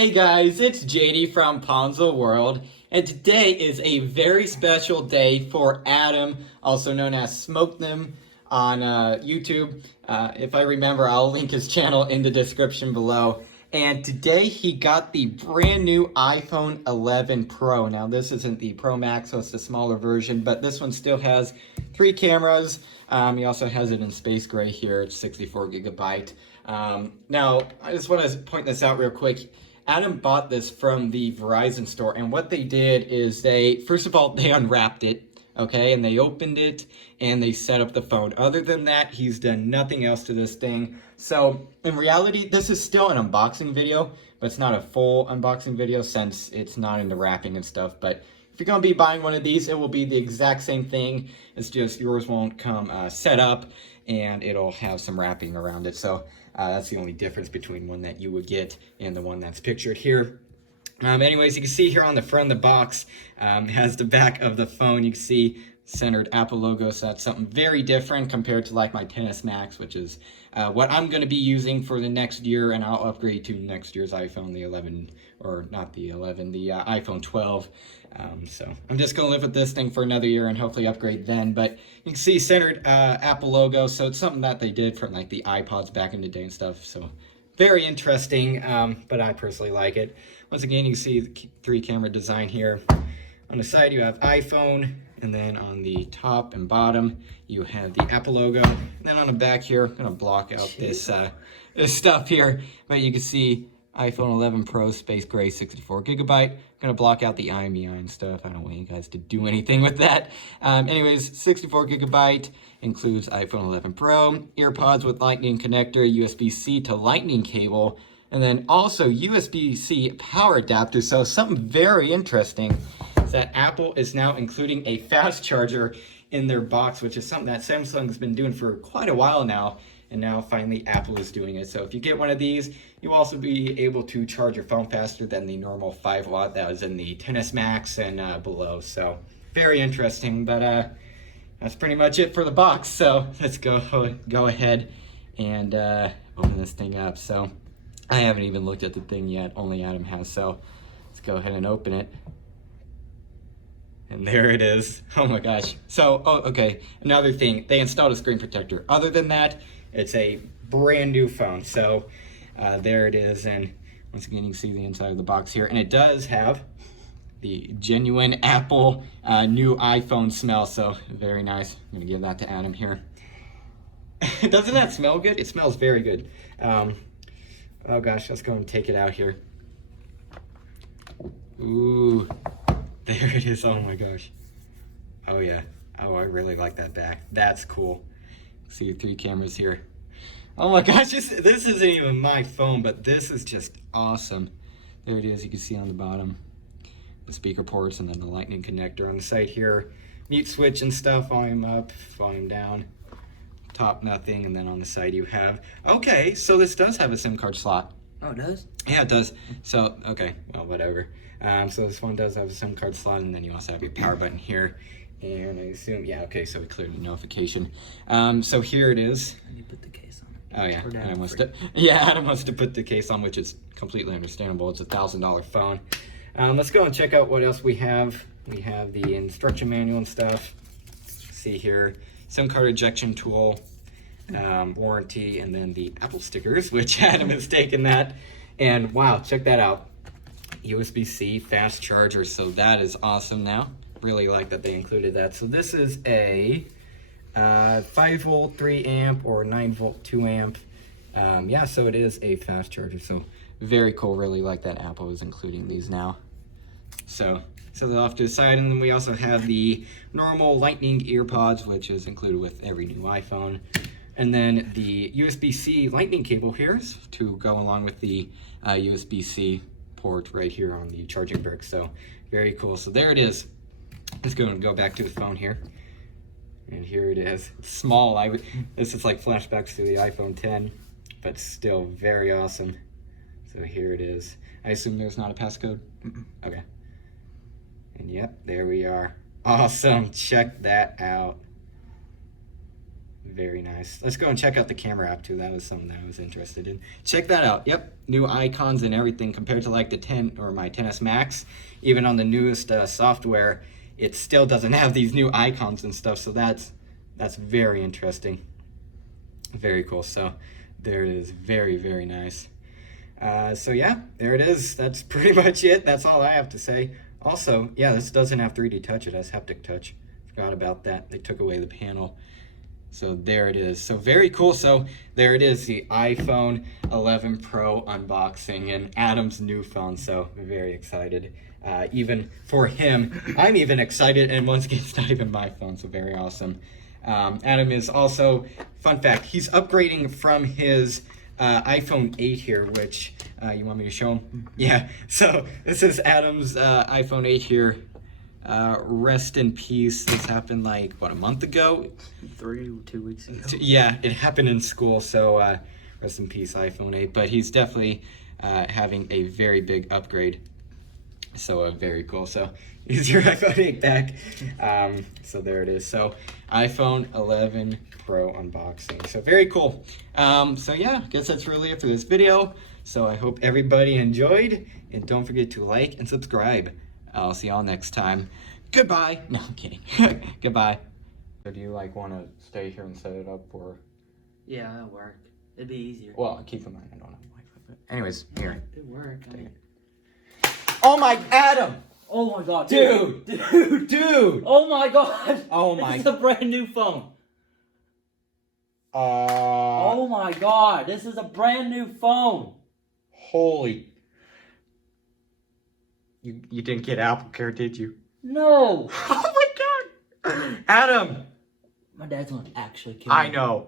Hey guys, it's JD from Ponzo World, and today is a very special day for Adam, also known as Smoke Them on YouTube. If I remember, I'll link his channel in the description below. And today he got the brand new iPhone 11 Pro. Now this isn't the Pro Max, so it's the smaller version, but this one still has 3 cameras. He also has it in space gray here. It's 64 gigabyte. Now, I just want to point this out real quick. Adam bought this from the Verizon store, and what they did is first of all, they unwrapped it, okay, and they opened it, and they set up the phone. Other than that, he's done nothing else to this thing. So, in reality, this is still an unboxing video, but it's not a full unboxing video since it's not in the wrapping and stuff. But if you're going to be buying one of these, it will be the exact same thing. It's just yours won't come set up, and it'll have some wrapping around it. So, that's the only difference between one that you would get and the one that's pictured here. Anyways, you can see here on the front of the box, it has the back of the phone. You can see centered Apple logo, so that's something very different compared to like my XS Max, which is what I'm going to be using for the next year, and I'll upgrade to next year's iPhone, the 11, or not the 11, the iPhone 12. So I'm just going to live with this thing for another year and hopefully upgrade then. But you can see centered Apple logo, so it's something that they did from like the iPods back in the day and stuff. So very interesting, but I personally like it. Once again, you can see the 3 camera design here. On the side, you have iPhone, and then on the top and bottom, you have the Apple logo. And then on the back here, I'm gonna block out this stuff here, but you can see iPhone 11 Pro Space Gray 64 gigabyte. I'm gonna block out the IMEI and stuff. I don't want you guys to do anything with that. Anyways, 64 gigabyte includes iPhone 11 Pro, Earpods with Lightning connector, USB-C to Lightning cable, and then also USB-C power adapter. So something very interesting is that Apple is now including a fast charger in their box, which is something that Samsung's been doing for quite a while now. And now finally Apple is doing it. So if you get one of these, you'll also be able to charge your phone faster than the normal 5 watt that was in the XS Max and below. So very interesting, but that's pretty much it for the box. So let's go ahead and open this thing up. So I haven't even looked at the thing yet, only Adam has. So let's go ahead and open it. And there it is. Oh my gosh. So, okay, another thing, they installed a screen protector. Other than that, it's a brand new phone. So there it is. And once again, you can see the inside of the box here. And it does have the genuine Apple new iPhone smell. So very nice. I'm going to give that to Adam here. Doesn't that smell good? It smells very good. Oh gosh, let's go and take it out here. Ooh, there it is. Oh my gosh. Oh yeah. Oh, I really like that back. That's cool. See 3 cameras here. Oh my gosh, this isn't even my phone, but this is just awesome. There it is. You can see on the bottom the speaker ports and then the Lightning connector on the side here. Mute switch and stuff. Volume up, volume down. Top nothing, and then on the side you have, okay, so this does have a SIM card slot. Oh, it does? Yeah, it does. So, okay, well, whatever. So this one does have a SIM card slot, and then you also have your power button here. And I assume, yeah, okay, so we cleared the notification. So here it is. And you put the case on. Oh yeah, Adam wants to put the case on, which is completely understandable. It's a $1,000 phone. Let's go and check out what else we have. We have the instruction manual and stuff. See here, SIM card ejection tool, warranty, and then the Apple stickers, which Adam has taken that. And wow, check that out. USB-C fast charger, so that is awesome now. Really like that they included that. So this is a 5 volt 3 amp or 9 volt 2 amp. Yeah, so it is a fast charger. So very cool. Really like that Apple is including these now. So they're off to the side, and then we also have the normal Lightning Earpods, which is included with every new iPhone. And then the USB-C Lightning cable here to go along with the USB-C port right here on the charging brick. So very cool. So there it is. Let's go back to the phone here. And here it is. It's small. This is like flashbacks to the iPhone 10, but still very awesome. So here it is. I assume there's not a passcode? Okay. And yep, there we are. Awesome. Check that out. Very nice. Let's go and check out the camera app too. That was something that I was interested in. Check that out. Yep, new icons and everything compared to like the 10 or my 10s Max. Even on the newest software, it still doesn't have these new icons and stuff. So that's very interesting. Very cool. So there it is. Very, very nice. So yeah, there it is. That's pretty much it. That's all I have to say. Also, yeah, this doesn't have 3D touch. It has haptic touch. Forgot about that. They took away the panel. So there it is. So very cool. So there it is, the iPhone 11 Pro unboxing and Adam's new phone. So very excited. Even for him, I'm even excited. And once again, it's not even my phone. So very awesome. Adam is also, fun fact, he's upgrading from his iPhone 8 here, which you want me to show him? Yeah. So this is Adam's iPhone 8 here. Rest in peace. This happened like, what, a month ago? 2 weeks ago. Yeah, it happened in school, so rest in peace, iPhone 8. But he's definitely having a very big upgrade. So very cool. So use your iPhone 8 back. So there it is. So iPhone 11 Pro unboxing. So very cool. So yeah, I guess that's really it for this video. So I hope everybody enjoyed. And don't forget to like and subscribe. I'll see y'all next time. Goodbye. No, I'm kidding. Goodbye. So do you like want to stay here and set it up, or? Yeah, that'll work. It'd be easier. Well, keep in mind I don't have Wi-Fi. But anyways, here. It'd work. I mean... Oh my, Adam! Oh my god, dude! Dude! Oh my god! Oh my! This is a brand new phone. Oh my god! This is a brand new phone. Holy! You didn't get AppleCare, did you? No! Oh my god! Adam! My dad's gonna actually kill me. I know.